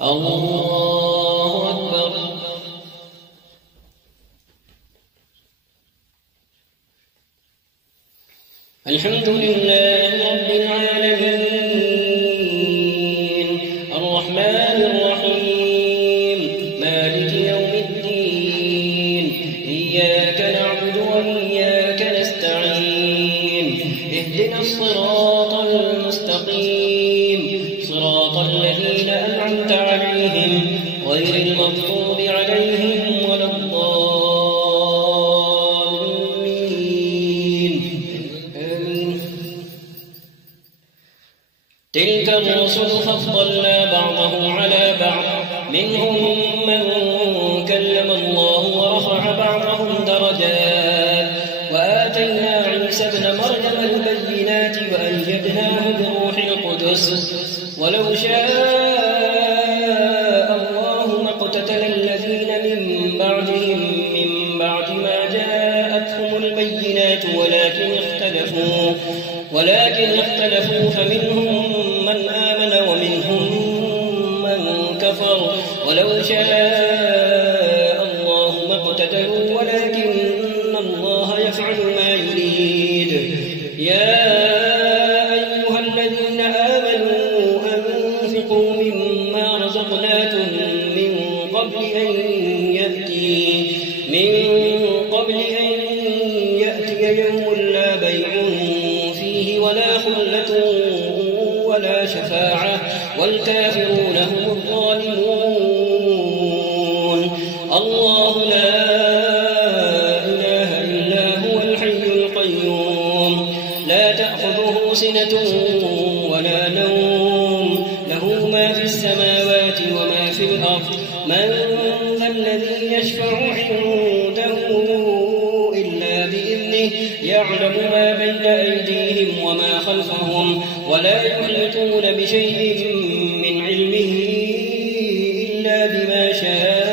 الله أكبر. الحمد لله رب العالمين الرحمن الرحيم مالك يوم الدين إياك نعبد وإياك نستعين اهدنا الصراط المستقيم صراط الذين أنعمت عليهم غير المغضوب عليهم ولا الضالين آمين. تلك الرسل فضلنا بعضهم على بعض منهم من كلم الله ورفع بعضهم درجات وآتينا عيسى ابن مريم البينات وأيدناه بروح القدس ولو شاء الله ما اقتتل الذين من بعدهم من بعد ما جاءتهم البينات ولكن اختلفوا فمنهم من آمن ومنهم من كفر ولو شاء الله ما اقتتلوا ولكن الله يفعل ما يريد. يا أيها الذين آمنوا أنفقوا مما رزقناكم من قبل أن يأتي يوم لا بيع فيه ولا خلة ولا شفاعة والكافرون هم الظالمون. الله لا إله إلا هو الحي القيوم لا تأخذه سنة ولا نوم له ما في السماوات وما في الأرض من ذا الذي يشفع عنده إلا بإذنه يعلم ما بين أيديهم وما خلفهم ولا يحيطون بشيء من علمه إلا بما شاء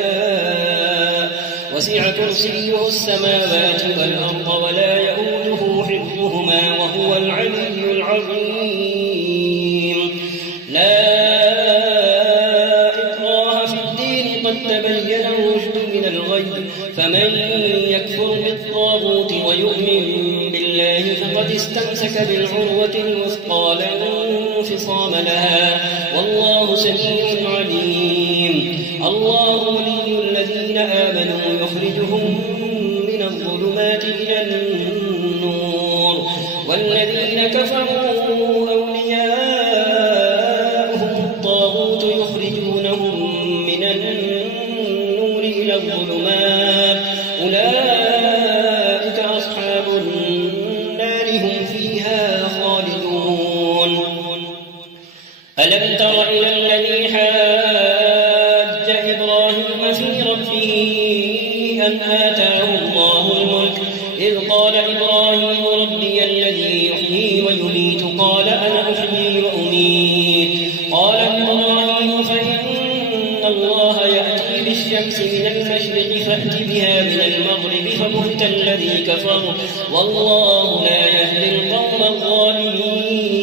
وسع كرسيه السماوات والأرض ولا يؤوده حفظهما وهو العلي العظيم. لا إكراه في الدين قد تبين الرشد من الغي فمن يكفر بالطاغوت ويؤمن بالله فقد استمسك بالعروة الوثقى لا انفصام لها والله سميع عليم. الله ولي الذين آمنوا يخرجهم من الظلمات إلى النور والذين كفروا أولياؤهم الطاغوت يخرجونهم من النور إلى الظلمات أولئك أصحاب النار هم فيها خالدون. ألم تر إلى الذي حاج إبراهيم في ربه أن آتاه الله الملك إذ قال إبراهيم ربي الذي يحيي ويميت قال أنا أحيي وأميت قال إبراهيم فإن الله يأتي بالشمس من المشرق فأت بها من المغرب فبهت الذي كفر والله لا يهدي القوم الظالمين.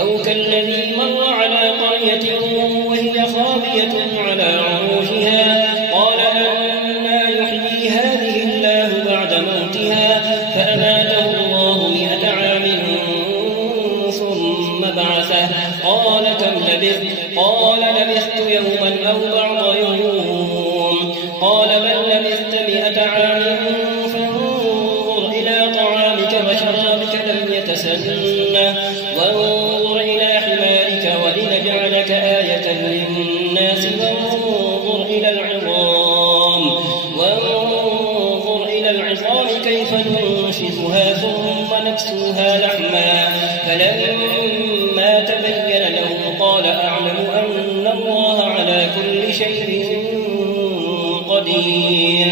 أو كالذي مر على قرية وهي خاوية على عروشها قال أنى يحيي هذه الله بعد موتها فأماته الله 100 عام ثم بعثه قال كم لبثت قال لبثت يوما أو بعض يوم قال بل لبثت 100 عام فانظر إلى طعامك وشرابك لم يتسنه وانظر إلى حمارك ولنجعلك آية للناس وانظر إلى العظام كيف ننشزها ثم نكسوها لحما فلما تبين له قال أعلم أن الله على كل شيء قدير.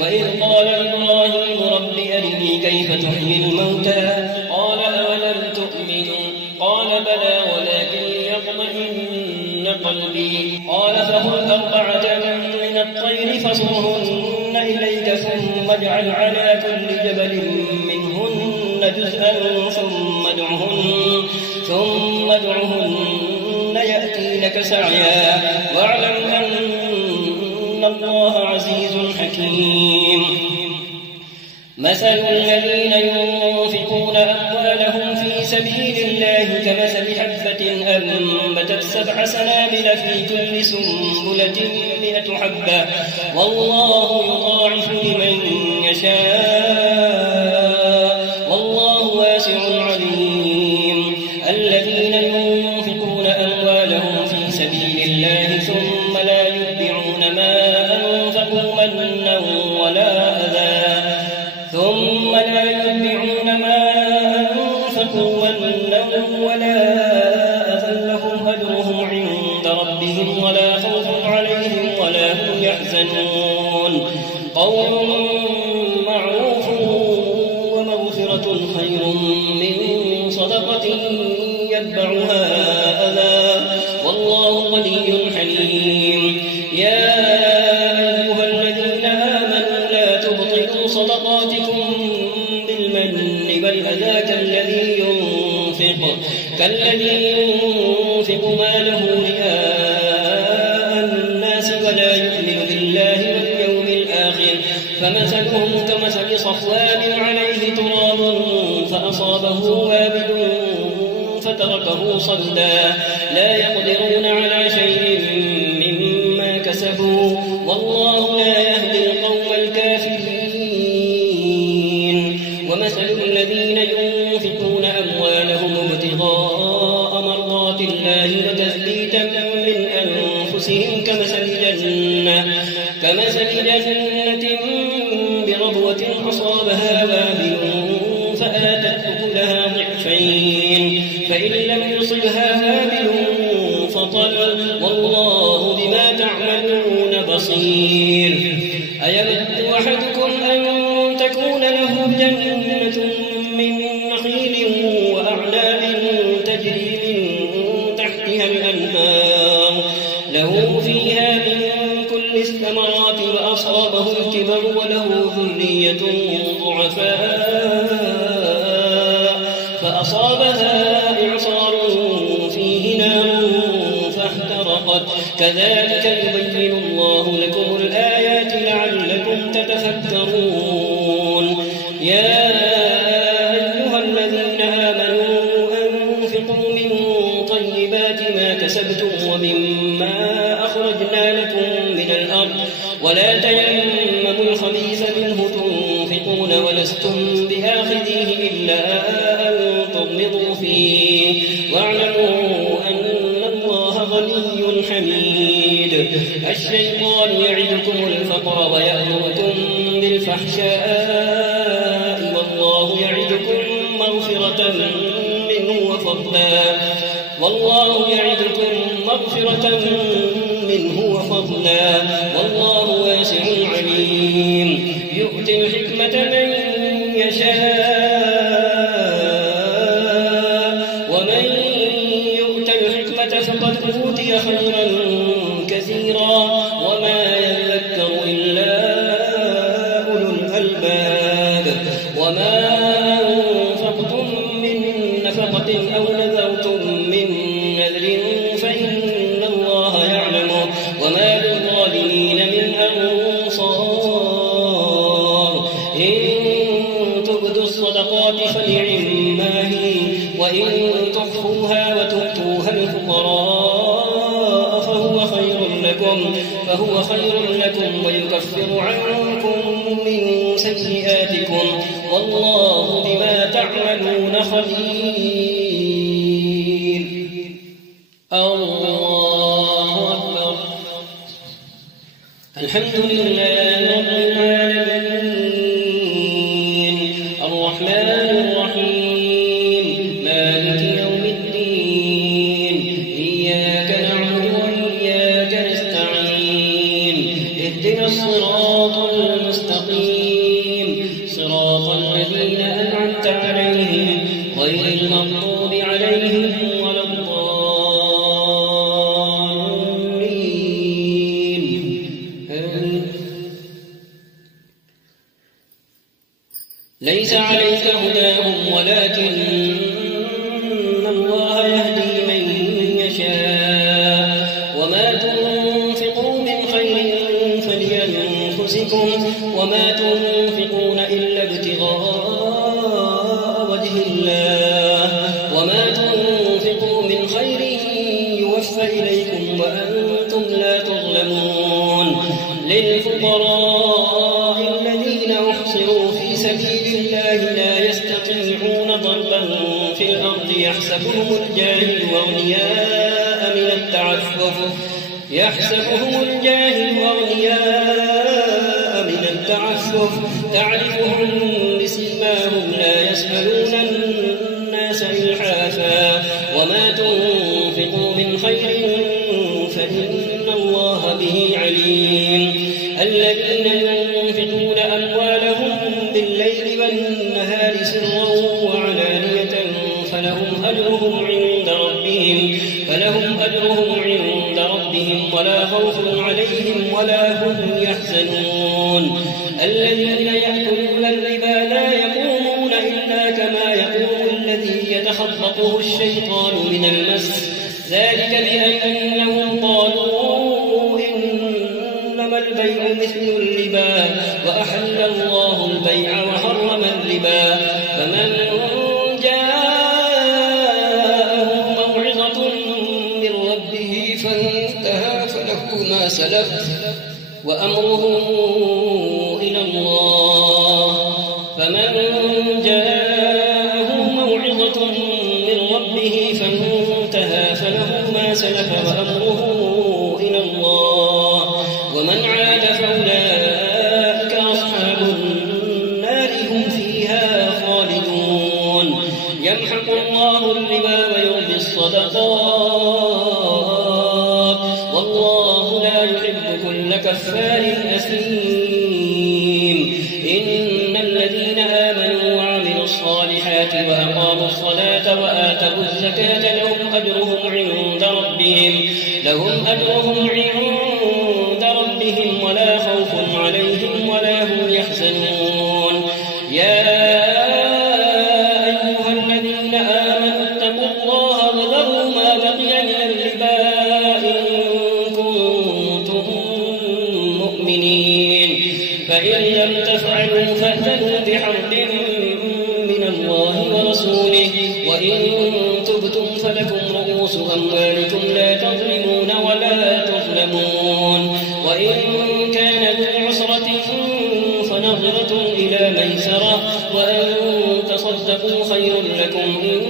وإذ قال إبراهيم رب أرني كيف تحيي الموتى قال أولم تؤمن قال بلى ولكن ليطمئن قلبي قال فخذ 4 من الطير فصرهن إليك ثم اجعل على كل جبل منهن جزءا ثم ادعهن يأتينك سيئتك سعيا واعلم أن الله عزيز حكيم. مثل الذين ينفقون أموالهم في سبيل الله كمثل حبة أنبتت 7 سنابل في كل سنبلة 100 حبة والله يضاعف لمن يشاء والله واسع عليم. الذين ينفقون أموالهم في سبيل الله ثم لا يتبعون ما أنفقوا منا ولا أذى لهم أجرهم عند ربهم ولا خوف عليهم ولا هم يحزنون. قول معروف ومغفرة خير من صدقة يتبعها أذى والله غني حليم. يا أيها الذين آمنوا لا تبطلوا صدقاتكم بالمن والأذى كالذي ينفق ماله رئاء الناس ولا يؤمن بالله واليوم الآخر فمثلهم كمثل صفوان عليه تراب فأصابه وابل فتركه صلدا لا يقدرون على شيء مما كسبوا والله لا يهدي القوم الكافرين. ومثل الذين ينفقون أموالهم ابتغاء مرضات الله وتثبيتا من أنفسهم كمثل جنة بربوة أصابها وابل فآتت أكلها ضعفين فإن لم يصبها وابل فطل والله بما تعملون بصير. أيود أحدكم أن تكون له جنة من نخيل وأعناب تجري من تحتها الأنهار له فيها من كل الثمرات وأصابه الكبر وله ذرية ضعفاء فأصابها إعصار فيه نار فاحترقت كذلك يبين الله لكم الآيات لعلكم تتفكرون. يا أيها الذين آمنوا أنفقوا من طيبات ما كسبتم ومما أخرجنا لكم من الأرض ولا تيمموا الخبيث منه تنفقون ولستم بآخذيه إلا أن تغمضوا فيه واعلموا أن الله غني حميد. الشيطان يعدكم الفقر ويأمركم بالفحشاء والله يعدكم مغفرة منه وفضلا والله واسع عليم. يؤتي الحكمة من يشاء ومن يؤت الحكمة فقد أوتي خيرا كثيرا وما يذكر إلا أولو الألباب. وما أنفقتم من نفقة أو نذرتم من نذر فإن الله يعلمه وما للظالمين من أنصار. إن تبدوا الصدقات فنعما هي وإن تخفوها وتؤتوها الفقراء فهو خير لكم ويكفر عنكم من سيئاتكم والله بما تعملون خبير. الله أكبر. الحمد لله رب العالمين الرحمن الرحيم مالك يوم الدين إياك نعبد وإياك نستعين اهدنا الصراط المستقيم صراط الذين أنعمت عليهم غير المغضوب عليهم ولا الضالين. ليس عليك هداهم ولكن الله يهدي من يشاء وما تنفقون إلا ابتغاء وجه الله وما تنفقوا من خير يوفى إليكم وأنتم لا تظلمون للفقراء الذين أحصروا في سبيل الله لا يستطيعون ضربا في الأرض يحسبهم الجاهل أغنياء من التعفف تعرفهم بسيماهم لا يسألون الناس إلحافا وما تنفقوا من خير فإن الله به عليم الذين ينفقون أموالهم بالليل والنهار سرا وعلانية فلهم أجرهم عند ربهم ولا خوف عليهم ولا هم يحزنون الذين يأكلون الربا لا يقومون إلا كما يقوم الذي يتخبطه الشيطان من المس ذلك بأنهم قالوا إنما البيع مثل الربا وأحل الله البيع وحرم الربا فمن جاءه موعظة من ربه فانتهى فله ما سلف وأمره إلى الله ومن عاد فأولئك أصحاب النار هم فيها خالدون يمحق الله الربا ويربي الصدقات والله لا يحب كل كفار أثيم إن الذين آمنوا وعملوا الصالحات وأقاموا الصلاة وآتوا الزكاة لهم أجرهم عند ربهم ولا خوف عليهم ولا هم يحزنون يا أيها الذين آمنوا اتقوا الله وذروا ما بقي من الربا إن كنتم مؤمنين فإن لم تفعلوا فأذنوا بحرب من الله ورسوله وإن تبتم فلكم رؤوس أموالكم لا تظلمون ولا تظلمون وإن كان ذو عسرة فنظرة إلى ميسرة وأن تصدقوا خير لكم إن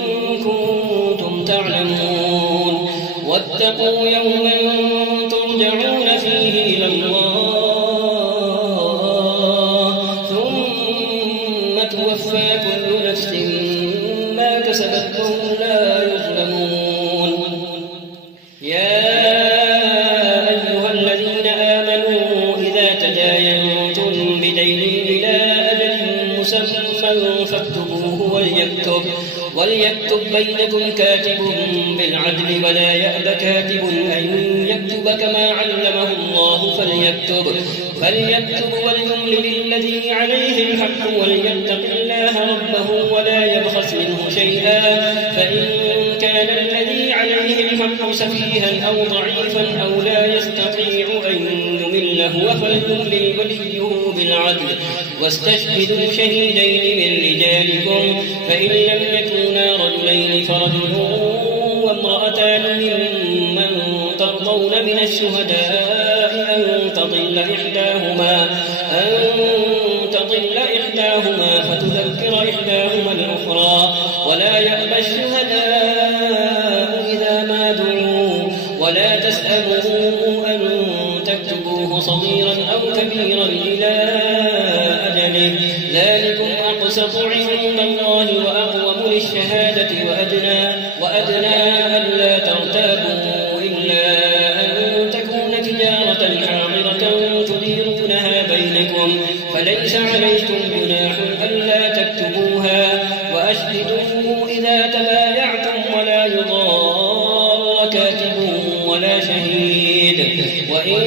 كنتم تعلمون واتقوا يوما ترجعون فيه إلى الله ثم توفى كل نفس ما كسبت وهم لا يظلمون يا أيها الذين آمنوا إذا تداينتم بدين إلى أجل مسمى فاكتبوه وليكتب بينكم كاتب بالعدل ولا يأب كاتب أن يكتب كما علمه الله فليكتب وليملل الذي عليه الحق وليتق الله ربه ولا يبخس منه شيئا فإن كان الذي عليه الحق سفيها أو ضعيفا أو لا يستطيع أن يمل هو فليملل وليه بالعدل واستشهدوا شهيدين من رجالكم فإن لم يكونا رجلين فرجل وامرأتان ممن ترضون من الشهداء أن تضل إحداهما فتذكر إحداهما الأخرى ولا يأبى الشهداء إذا ما دعوا ولا تسأموا أن تكتبوه صغيرا أو كبيرا إلى أجله ذلكم أقسط عند الله وأقوم للشهادة وأدنى ألا ترتابوا إلا أن تكون تجارة حاضرة تديرونها بينكم فليس عليكم جناح ألا تكتبوها وأشهدوا إذا تبايعتم ولا يضار كاتب ولا شهيد وإن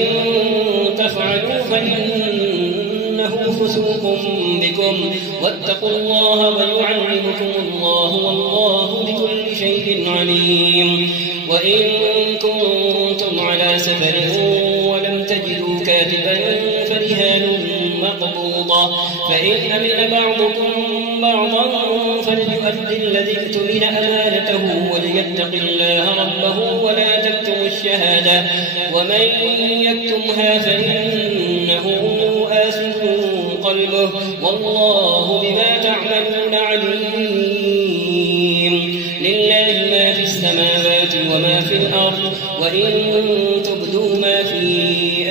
تفعلوا فإنه فسوق بكم واتقوا الله ويعلمكم الله والله بكل شيء عليم وإن كنتم على سفر ولم تجدوا كاتبا فرهان مقبوض لوطا فإن أمن بعضكم بعضا فليؤدي الذي اؤتمن أمانته وليتق الله ربه ولا تكتموا الشهادة ومن يكتمها فإنه آثم قلبه والله بما تعملون عليم. لله ما في السماوات وما في الأرض وإن تبدوا ما في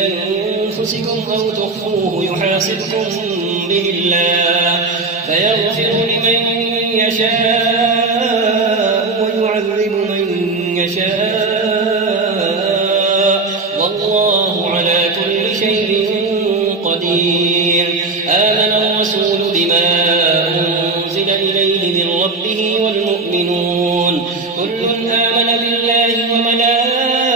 أنفسكم أو تخفوه يحاسبكم به الله فيغفر لمن يشاء ويعذب من يشاء والله على كل شيء قدير. آمن الرسول بما أنزل إليه من ربه والمؤمنون كل آمن بالله وملائكته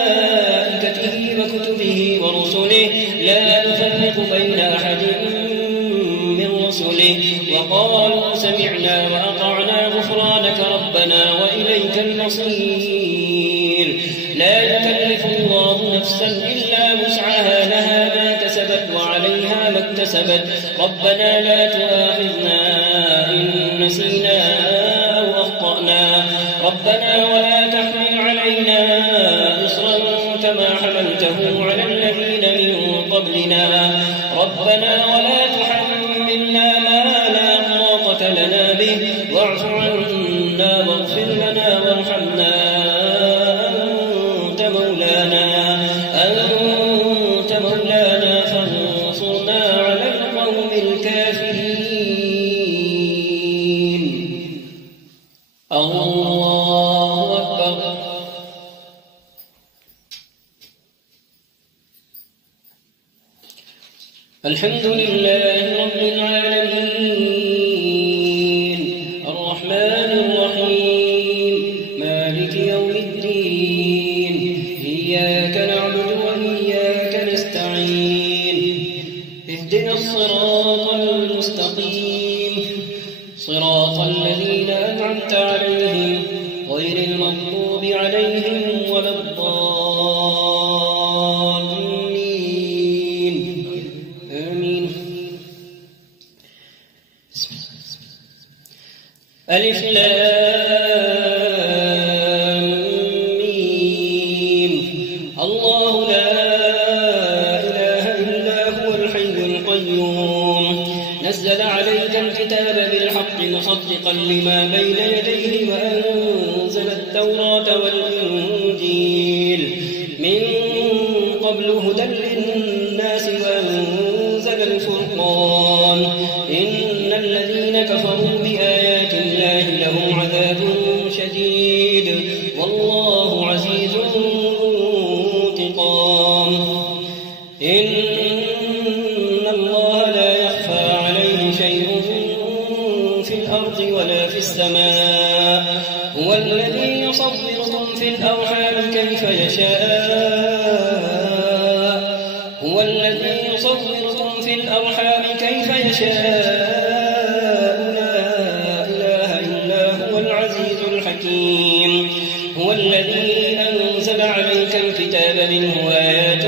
وكتبه ورسله لا نفرق بين أحد من رسله وقالوا سمعنا وأطعنا غفرانك ربنا وإليك المصير. لا يكلف الله نفسا إلا وسعها لها ما كسبت وعليها ما اكتسبت ربنا لا تؤاخذنا إن نسينا أو أخطأنا ربنا ولا تحمل علينا إصرا كما حملته على الذين من قبلنا ربنا ولا تحملنا ما لا طاقة لنا به واعف عنا واغفر لنا وارحمنا أنت مولانا فانصرنا على القوم الكافرين. الله أكبر. الحمد لله رب العالمين الرحمن الرحيم مالك يوم الدين إياك نعبد وإياك نستعين اهدنا الصراط المستقيم صراط الذين أنعمت عليهم غير المغضوب عليهم ولا الضالين آمين. ألف لام ميم الله لا إله إلا هو الحي القيوم نزل عليك الكتاب بالحق مصدقا لما بين يديه وأنزل التوراة والإنجيل من قبل هدى للناس وأنزل الفرقان إن الذين كفروا بآيات الله لهم عذاب شديد والله عزيز ذو انتقام. إن الله لا يخفى عليه شيء في الأرض ولا في السماء هو الذي يصوركم في الأرحام كيف يشاء لا إله إلا هو العزيز الحكيم. هو الذي أنزل عليك الكتاب منه آيات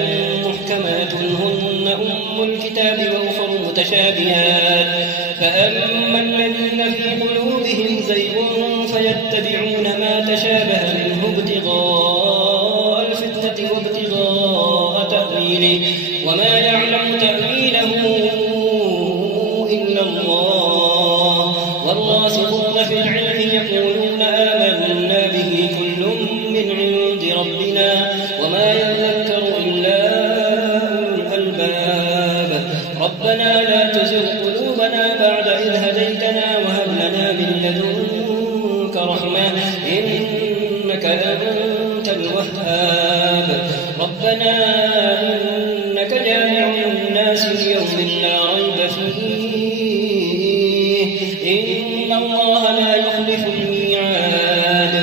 محكمات هن أم الكتاب وأخر متشابهات فأما الذين في قلوبهم زيغ فيتبعون ما تشابه منه ابتغاء الفتنة وابتغاء تأويله وما يعلم تأويله إلا الله والراسخون في العلم يقولون آمنا به كل من عند ربنا وما يذكر إلا أولو الألباب. ربنا لا تزغ قلوبنا بعد إذ هديتنا وهب لنا من لدنك رحمة إنك أنت الوهاب. ربنا إنك جامع الناس ليوم لا ريب فيه إن الله لا يخلف الميعاد.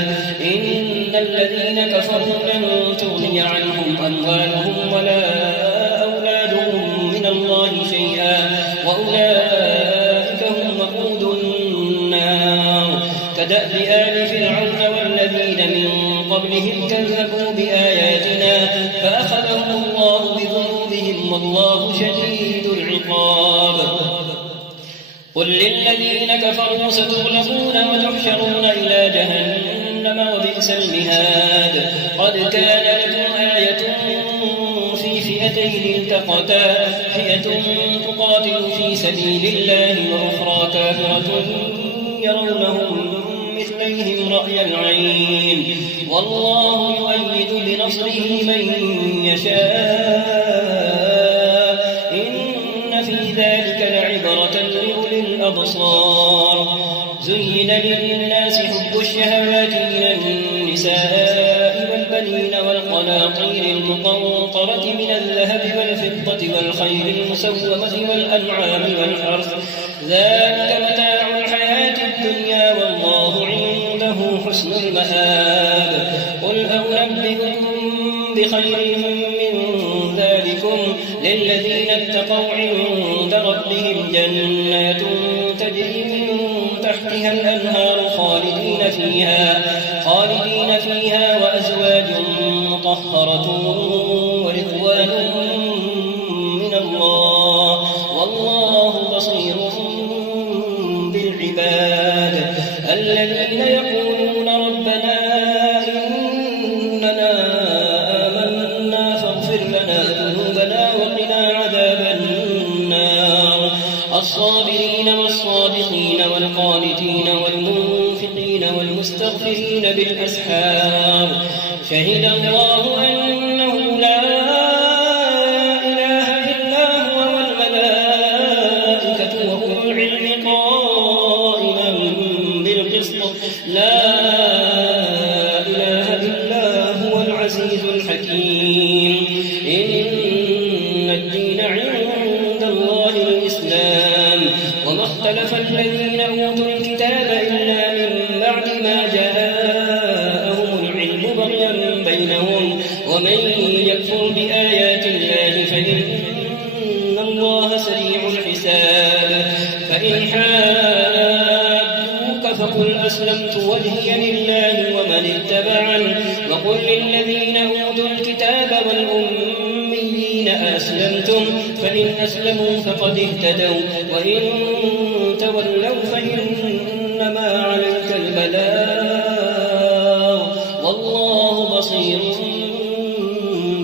إن الذين كفروا لن تغني عنهم أموالهم ولا أولادهم من الله شيئا وأولئك هم وقود النار كدأب آل فرعون والذين من قبلهم كذبوا بآياتنا فأخذهم الله بذنوبهم والله شديد العقاب. قل للذين كفروا ستغلبون وتحشرون إلى جهنم وبئس المهاد قد كان لكم آية في فئتين التقتا فئة تقاتل في سبيل الله وأخرى كافرة يرونهم مثليهم رأي العين والله يؤيد بنصره من يشاء إن في ذلك لعبرة لأولي الأبصار زين للناس حب الشهوات من النساء والبنين والقناطير المقنطرة من الذهب والفضة والخيل المسومة والأنعام والحرث ذلك متاع الحياة الدنيا والله عنده حسن المآب قل أنبئكم بخير من ذلكم للذين اتقوا عند ربهم جنات تجري من تحتها الأنهار خالدين فيها وأزواج مطهرة ورضوان من الله والله بصير بالعباد الذين يقولون ربنا إننا آمنا فاغفر لنا ذنوبنا وقنا عذاب النار الصابرين والصادقين والقانتين والمنفقين والمستغفرين بالأسحار شهد الله أنه لا إله إلا هو والملائكة وأولو العلم قائما بالقسط لا إله إلا هو العزيز الحكيم إن الدين عند الله الإسلام وما اختلف الذين أوتوا الكتاب إلا من بعد ما جاءهم العلم بغيا بينهم ومن يكفر بآيات الله فإن الله سريع الحساب فإن حاجوك فقل أسلمت وجهي لله ومن اتبعني وقل للذين أوتوا الكتاب والأميين أسلمتم فإن أسلموا فقد اهتدوا وإن تولوا فإنما عليك البلاغ والله بصير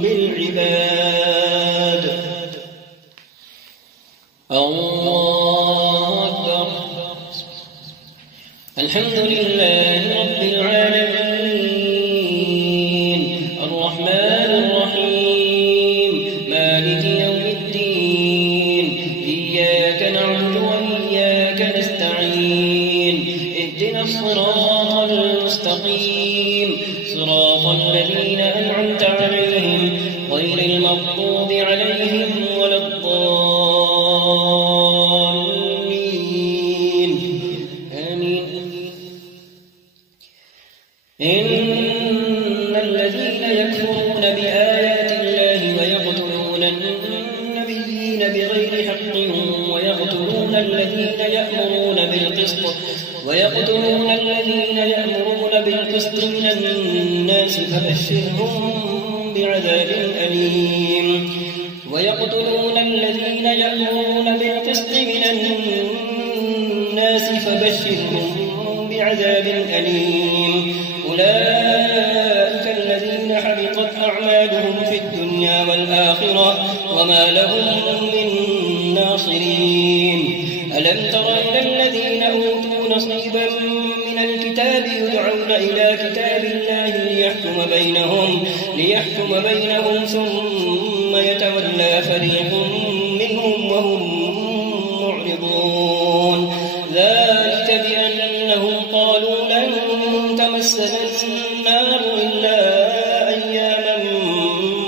بالعباد الله أكبر الحمد لله رب العالمين الرحمن الرحيم مالك يوم الدين إياك نعبد وإياك نستعين اهدنا الصراط المستقيم صراط الذين أنعمت عليهم غير المغضوب عليهم ولا الضالين آمين إن الذين يكفرون بآيات الله ويقتلون النبيين بغير حق ويقتلون الذين يأمرون بالقسط من الناس فبشرهم بعذاب أليم ويقتلون الذين يأمرون بالقسط من الناس فبشرهم بعذاب أليم أولئك الذين حبطت أعمالهم في الدنيا والآخرة وما لهم من ناصرين ألم تر إلى الذين أوتوا نصيبا من الكتاب يدعون إلى كتاب الله ليحكم بينهم ثم يتولى فريق منهم وهم معرضون ذلك بأنهم قالوا لن تمسنا النار إلا أياما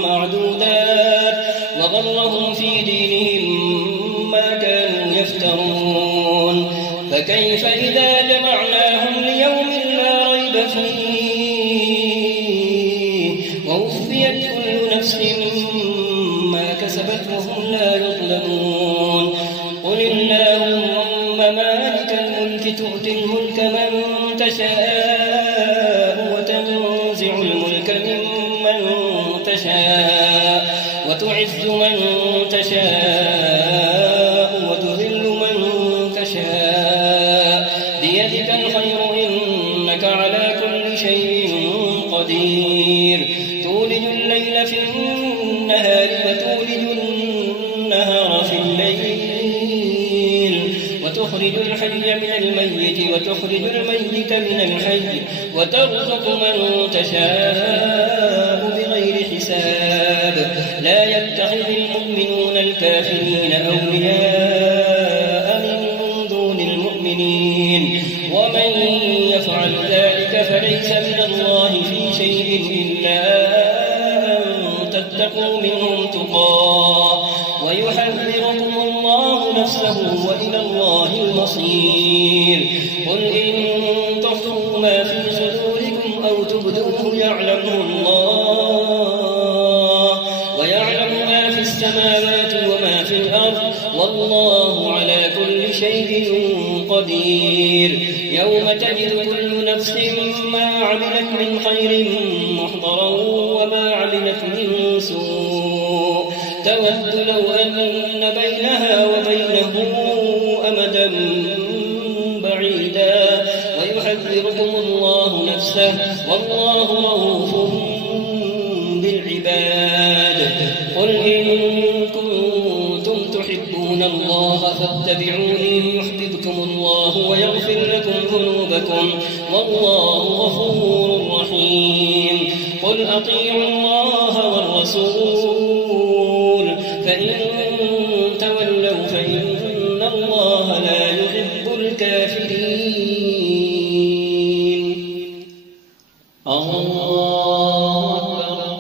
معدودات وغرهم في دينهم ما كانوا يفترون فكيف إذا جمعناهم ليوم لا ريب فيه ووفيت كل نفس ما كسبت وهم لا يظلمون قل اللهم مالك الملك تؤتي الملك من تشاء وتنزع الملك ممن تشاء وتعز من تشاء وتذل من تشاء في النهار وتولج النهار في الليل وتخرج الحي من الميت وتخرج الميت من الحي وترزق من تشاء بغير حساب لا يتخذ المؤمنون الكافرين أولياء من دون المؤمنين ومن يفعل ذلك فليس من الله في شيء إلا أن تتقوا منهم تقاه ويحذركم الله نفسه وإلى الله المصير قل إن تخفوا ما في صدوركم أو تبدوه يعلمه الله ويعلم ما في السماوات وما في الأرض والله على كل شيء قدير يوم تجد كل نفس ما عملت من خير محضرا وما عملت من سوء تود لو أن بينها وبينه أمدا بعيدا ويحذركم الله نفسه والله رؤوف بالعباد قل إن كنتم تحبون الله فاتبعوني يحببكم الله ويغفر لكم ذنوبكم والله غفور رحيم قل أطيعوا الله والرسول فإن تولوا فإن الله لا يحب الكافرين الله أكبر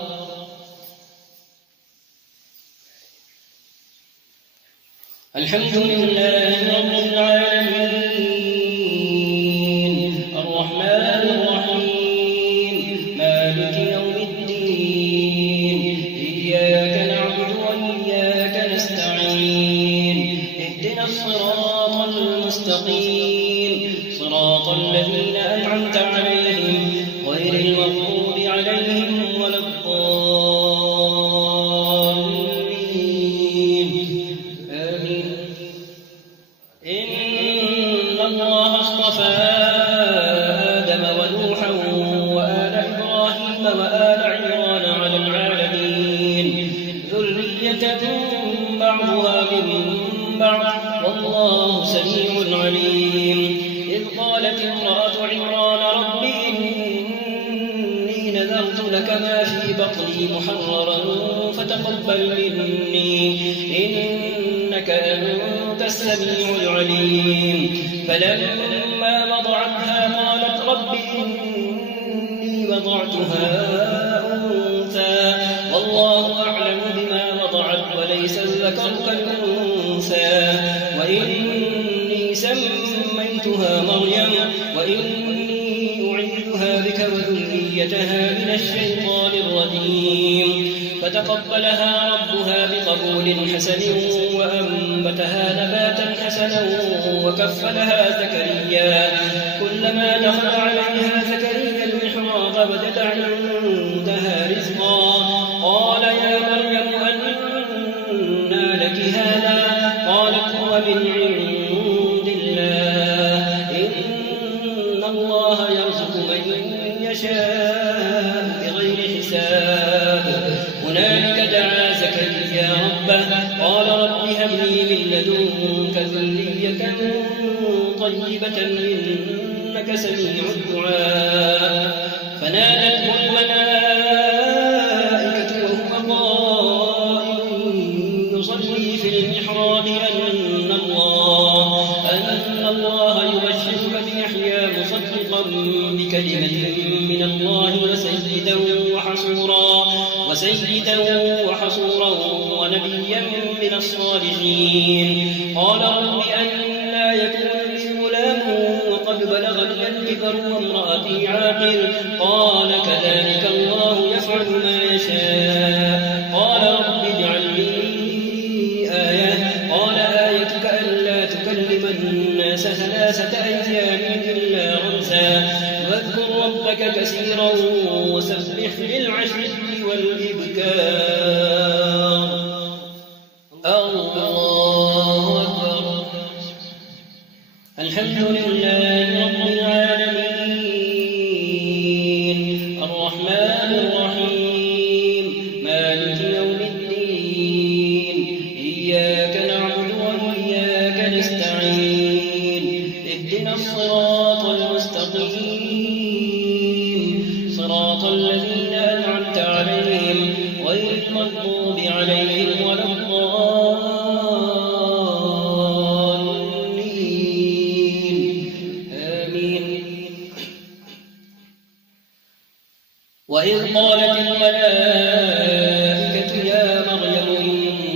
الحمد لله رب العالمين الرحمن الرحيم مالك يوم الدين إياك نعبد وإياك نستعين اهدنا الصراط المستقيم صراط الذين أنعمت عليهم غير المغضوب عليهم ولا الضالين آمين إن الله اصطفى آدم ونوحا وآل إبراهيم وآل عمران على العالمين ذرية بعضها من بعض والله سميع عليم إذ قالت امرأة عمران رب إني نذرت لك ما في بطني محررا فتقبل مني إنك أنت السميع العليم فلما وضعتها قالت رب إني وضعتها أنثى والله أعلم بما وضعت وليس الذكر كالأنثى وإني سميتها مريم وإني أعيذها بك وذريتها من الشيطان الرجيم فتقبلها ربها بقبول حسن وأنبتها نباتا حسنا وكفلها زكريا كلما دخل عليها زكريا المحراب وجد عندها رزقا قال يا مريم أنى لك هذا قالت هو من عند الله إن الله يرزق من يشاء بغير حساب هنالك دعا زكريا ربه قال رب هب لي من لدنك ذرية طيبة إنك سميع الدعاء فنادته الملائكة وهو قائم يصلي في المحراب أن الله يبشرك بيحيى مصدقا بكلمة من الله وسيدا وحصورا ونبيا من الصالحين قال رب أنى يكون لي غلام وقد بلغني الكبر وامرأتي عاقر قال كذلك الله يفعل ما يشاء قال رب اجعل لي آية قال آيتك ألا تكلم الناس 3 أيام إلا رمزا واذكر ربك كثيرا وسبح بالعشي والإبكار الله أكبر الحمد لله رب العالمين الرحمن الرحيم المغضوب عليهم ولا الضالين آمين. وإذ قالت الملائكة يا مريم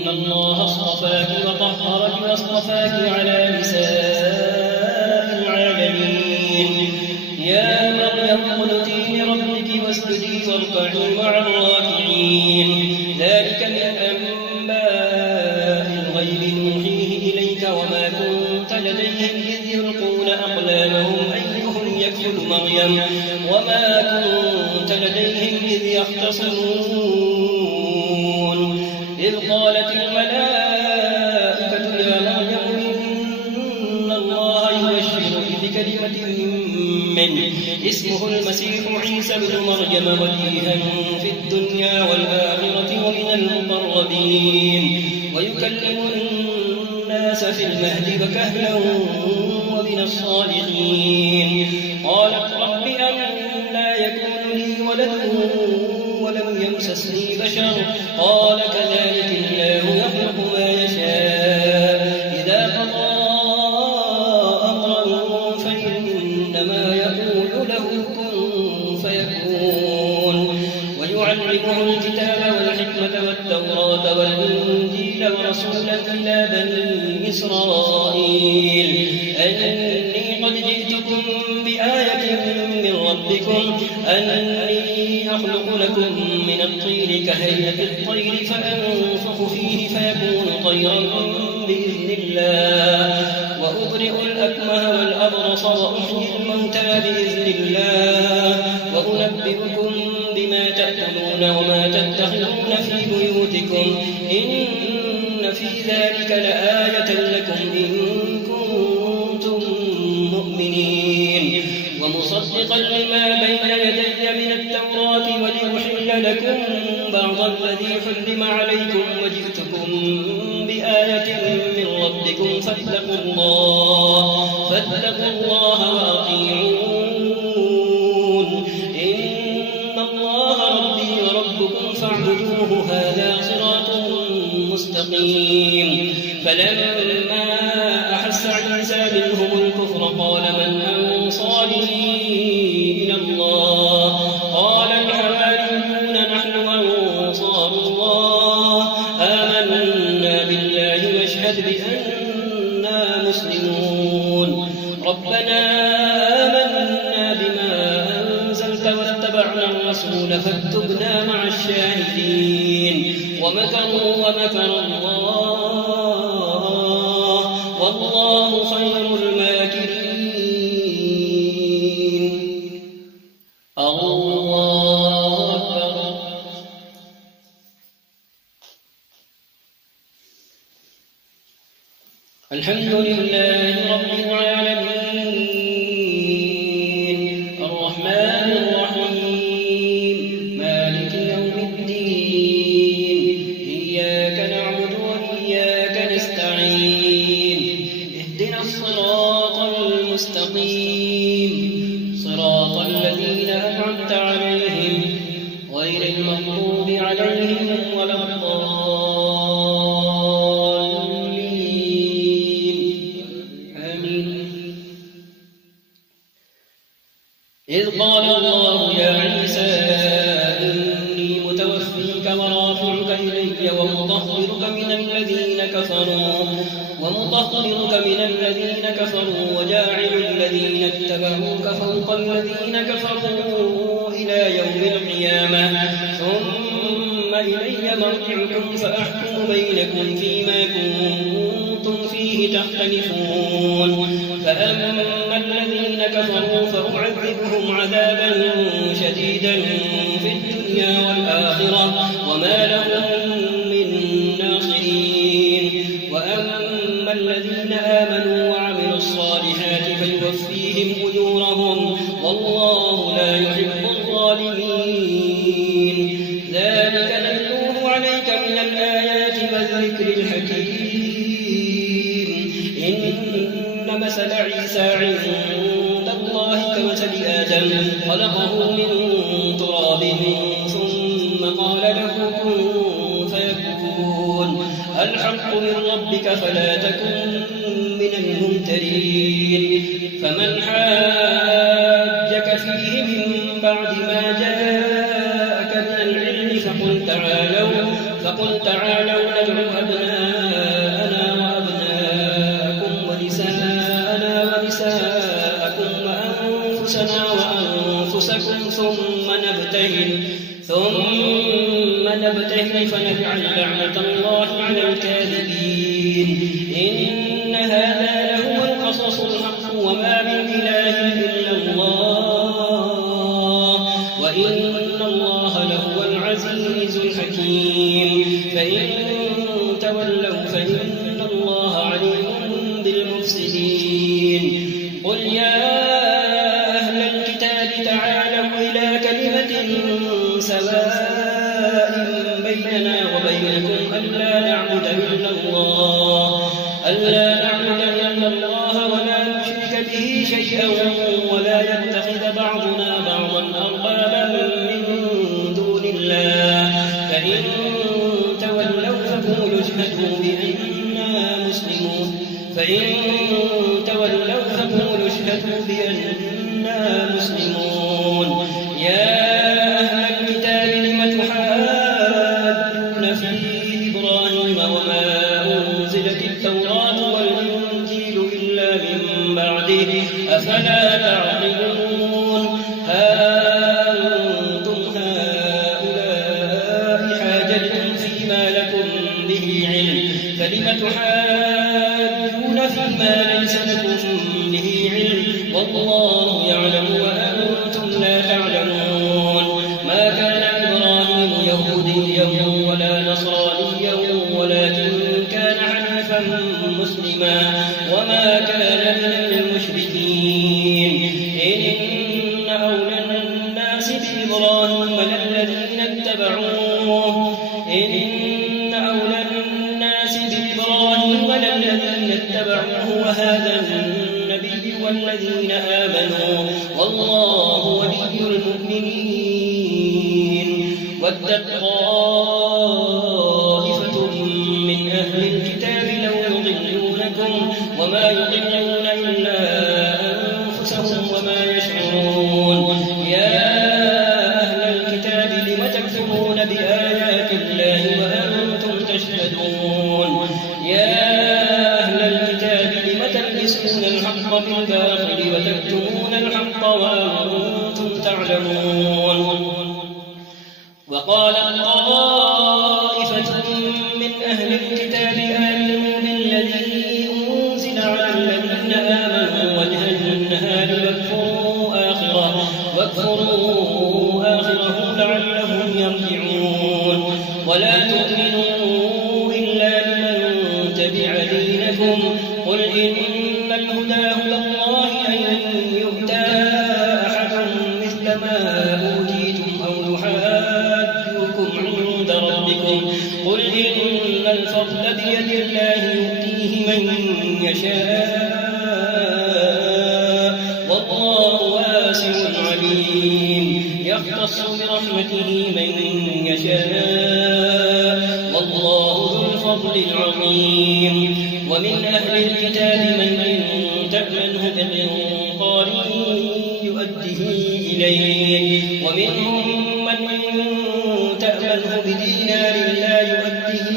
إن الله اصطفاك وطهرك واصطفاك على نساء العالمين. يا مريم اقنتي لربك واسجدي واركعي مع الراكعين. ذلك من أنباء الغيب نوحيه إليك وما كنت لديهم إذ يلقون أقلامهم أيهم يكفل مريم وما كنت لديهم إذ يختصمون. إذ قالت الملائكة يا مريم إن الله يبشرك بكلمة منه اسمه المسيح عيسى بن مريم وجيها في الدنيا والآخرة ومن المقربين ويكلم الناس في المهد وكهلا ومن الصالحين. قالت رب أنى يكون لي ولد ولم يمسسني بشر قال كذلك الله يخلق ما يشاء إذا قضى أمرا فإنما يقول له كن فيكون. ويعلمه الكتاب والحكمة والتوراة والإنجيل ورسولا إلى بني إسرائيل أني قد جئتكم بآية من ربكم أني أخلق لكم من الطين كهيئة الطير فأنفخ فيه فيكون طيرا بإذن الله وأبرئ الأكمه والأبرص وأحيي الموتى بإذن الله وأنبئكم بما تأكلون وما تدخرون في بيوتكم إن في ذلك لآية لكم إن كنتم مؤمنين. ومصدقا لما بين يدي من التوراة ولأحل لكم بعض الذي حرم عليكم وجئتكم بآية من ربكم فاتقوا الله وأطيعون إن الله ربي وربكم فاعبدوه هذا صراط مستقيم. فلما أحس عيسى منهم الكفر قال من أنصاري إلى الله قال الحواريون نحن أنصار الله آمنا بالله واشهد بأننا مسلمون. ربنا آمنا بما أنزلت واتبعنا الرسول فاكتبنا مع الشاهدين. ومكروا ومكر الله والله خير الماكرين. الله أكبر. الحمد لله رب العالمين الرحمن الرحيم مالك يوم الدين إياك نعبد وإياك نستعين اهدنا الصراط المستقيم صراط الذين أنعمت عليهم غير المغضوب عليهم ولا الضالين آمين. إذ قال الله يا عيسى إني متوفيك ورافعك إلي ومطهرك من الذين كفروا وجاعل الذين اتبعوك فوق الذين كفروا إلى يوم القيامة ثم إلي مرجعكم فأحكم بينكم فيما كنتم فيه تختلفون. فأما الذين كفروا فأعذبهم عذابا شديدا في الدنيا والآخرة وما لهم من ناصرين. وأما الذين آمنوا وعملوا الصالحات فيوفيهم أجورهم والله لا يحب الظالمين. ذلك نتلوه عليك من الآيات والذكر الحكيم. إن مثل عيسى عند الله كمثل آدم خلقه من تراب ثم قال له كن الحق من ربك فلا تكن من الممترين فمن حاجك فيه من بعد ما جاءك من العلم فقل تعالوا ندعو أبناءنا وأبناءكم ونساءنا ونساءكم وأنفسنا وأنفسكم ثم نبتهل فنجعل لعنة الله على الكاذبين إن هذا لهو القصص الحق وما من إله إلا الله وإن الله لهو العزيز الحكيم فإن تولوا فإن الله عليم بالمفسدين قل يا أهل الكتاب تعالوا إلى كلمة سواء بيننا وبينكم ألا نعبد إلا الله ولا نشرك به شيئا ولا يتخذ بعضنا بعضا أربابا من دون الله فإن تولوا فقولوا اشهدوا بأننا مسلمون يا أهل الكتاب لم تحاجون في إبراهيم وما أنزلت التوراة والإنجيل إلا من بعده أفلا تعقلون ها أنتم هؤلاء حاججتم فيما لكم به علم فلم تحاجون فيما ليس لكم به علم والله يعلم وأنتم لا تعلمون ما كان إبراهيم يهوديا ولا نصرانيا ولكن كان حنيفا مسلما وما كان من المشركين إن أولى الناس بإبراهيم للذين اتبعوه وهذا النبي والذين آمنوا والله ولي المؤمنين ودت طائفة من أهل الكتاب لو يضلونكم وما يضلون إلا أنفسهم وما يشعرون يا أهل الكتاب لم تكفرون بآيات الله وأنتم تشهدون يا أهل الكتاب لم تلبسون الحق بالباطل وتكتمون الحق وأنتم تعلمون وقال طائفة من أهل الكتاب آمنوا بالذي أنزل على الذين آمنوا وجه النهار واكفروا آخره لعلهم يرجعون ولا تؤمنوا إلا لمن تبع دينكم قل إن الهدى هدى الله أن يؤتى أحد مثل ما أوتيتم أو يحاجوكم عند ربكم قل إن الفضل بيد الله يؤتيه من يشاء والله واسع عليم يختص برحمته من يشاء والله ذو الفضل العظيم ومن أهل الكتاب من إن تأمنه بقنطار يؤده إليك ومنهم من إن تأمنه بدينار لا يؤده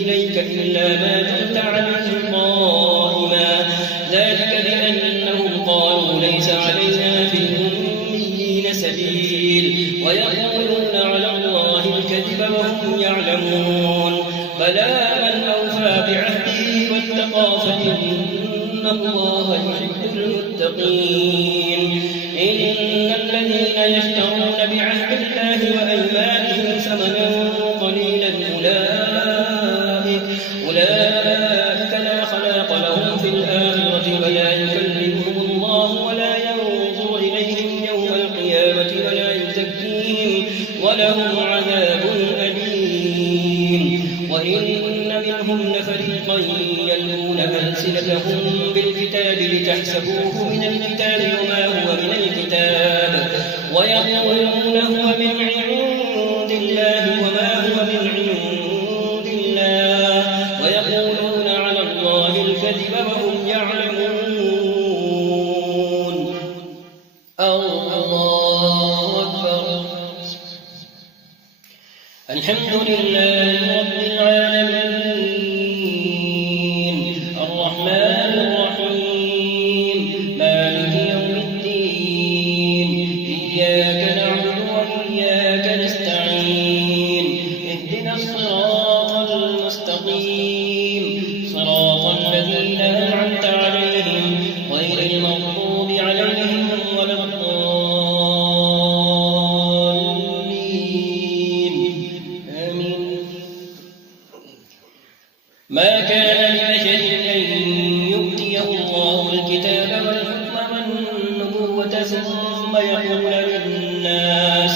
إليك إلا ما دمت عليه قائما ذلك بأنهم قالوا ليس علينا في الأميين سبيل ويقولون على الله الكذب وهم يعلمون بلى من أوفى بعهده واتقى فإن الله يحب المتقين إن الذين يشترون بعهد الله وأيمانهم ثمنا قليلا أولئك لا خلاق لهم في الآخرة ولا يكلمهم الله ولا ينظر إليهم يوم القيامة ولا يزكيهم ولهم عذاب أليم وإن منهم لفريقا يلوون ألسنتهم بالكتاب لتحسبوه من الكتاب وما هو من الكتاب ويقولون هو من عند الله وما هو من عند الله الحمد لله رب العالمين الرحمن الرحيم مالك يوم الدين إياك نعبد وإياك نستعين اهدنا الصراط المستقيم صراط الذين أنعمت عليهم غير المغضوب عليهم ولا الضالين آمين. ما كان لبشر أن يؤتيه الله الكتاب والحكم والنبوة ثم يقول للناس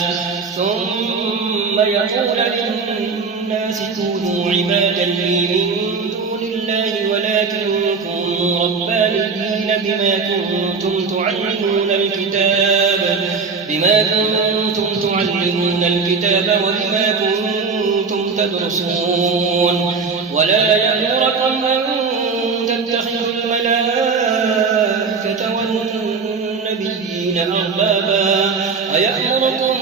كونوا عبادا لي من دون الله ولكن كونوا ربانيين بما كنتم تعلمون الكتاب وبما كنتم تدرسون ولا يأمركم أن تتخذوا الملائكة والنبيين أربابا أيأمركم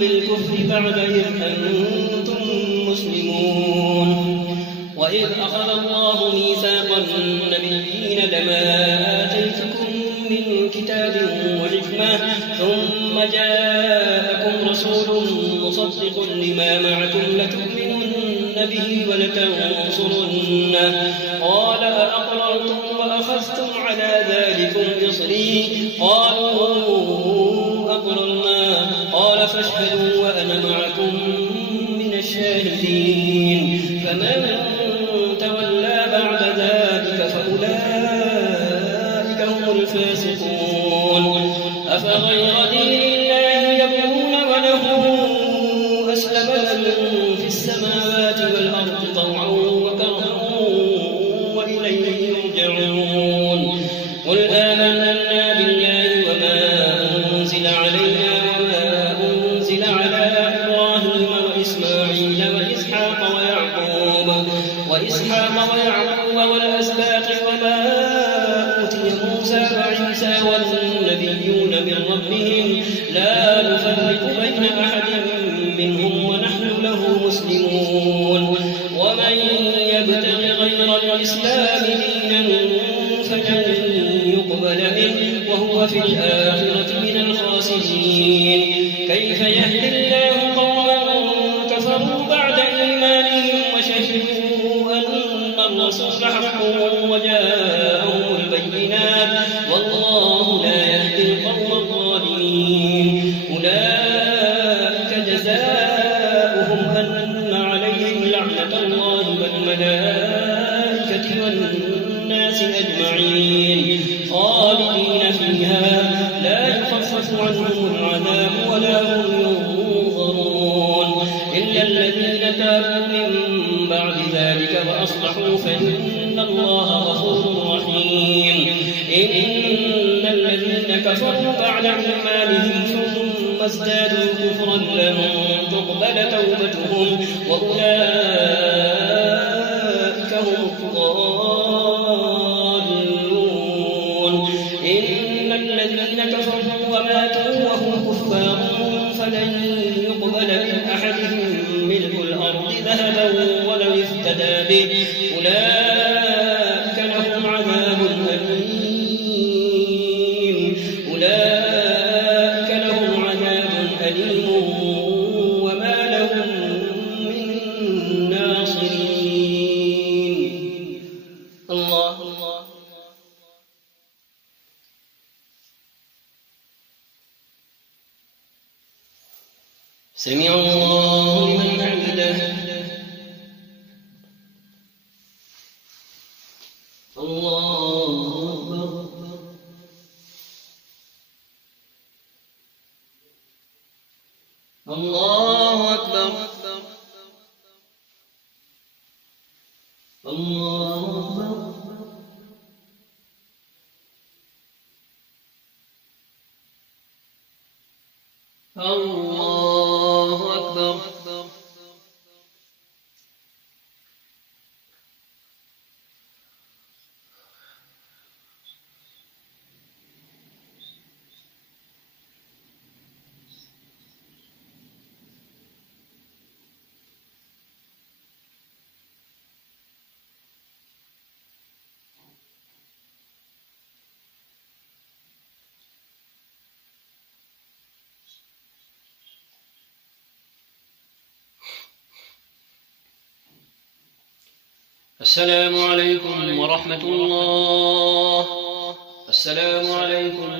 بالكفر بعد إذ أنتم مسلمون وإذ أخذ الله ميثاق النبيين لما آتيتكم من كتاب وحكمة ثم جاءكم رسول مصدق لما معكم لتؤمنن به ولتنصرنه قال أأقررتم وأخذتم على ذلكم إصري قالوا أقررنا قال فاشهدوا وأنا معكم من الشاهدين فمن تولى بعد ذلك فأولئك هم الفاسقون أفغير دين الله يبغون وله أسلم من في السماوات والأرض طوعا وكرها وإليه يرجعون قل آمنا بالله وما أنزل علينا وما أنزل على إبراهيم وإسماعيل وإسحاق ويعقوب والأسباط وما أوتي موسى وعيسى والنبيون من ربهم لا نفرق بين أحد منهم ونحن له مسلمون ومن يبتغ غير الإسلام دينا فلن يقبل منه وهو في الآخرة من الخاسرين كيف يهدي الله قوما كفروا بعد إيمانهم وشهدوا أن الرسول حق وجاءهم البينات والله لا يهدي القوم الظالمين أولئك جزاؤهم أن عليهم لعنة الله والملائكة والناس أجمعين خالدين فيها لا يخفف عنهم العذاب ولا هم ينظرون إلا الذين تابوا من بعد ذلك وأصلحوا فإن الله غفور رحيم إن الذين كفروا بعد إيمانهم ثم ازدادوا كفرا لن تقبل توبتهم وأولئك هم الضالون إن الذين كفروا وماتوا وهم كفار فلن يقبل من أحدهم ملء الأرض ذهبا ولو افتدى به أولئك لهم عذاب أليم وما لهم من ناصرين. الله سمع الله لمن حمده. الله أكبر. الله أكبر. الله أكبر. الله أكبر. السلام عليكم ورحمة الله. السلام عليكم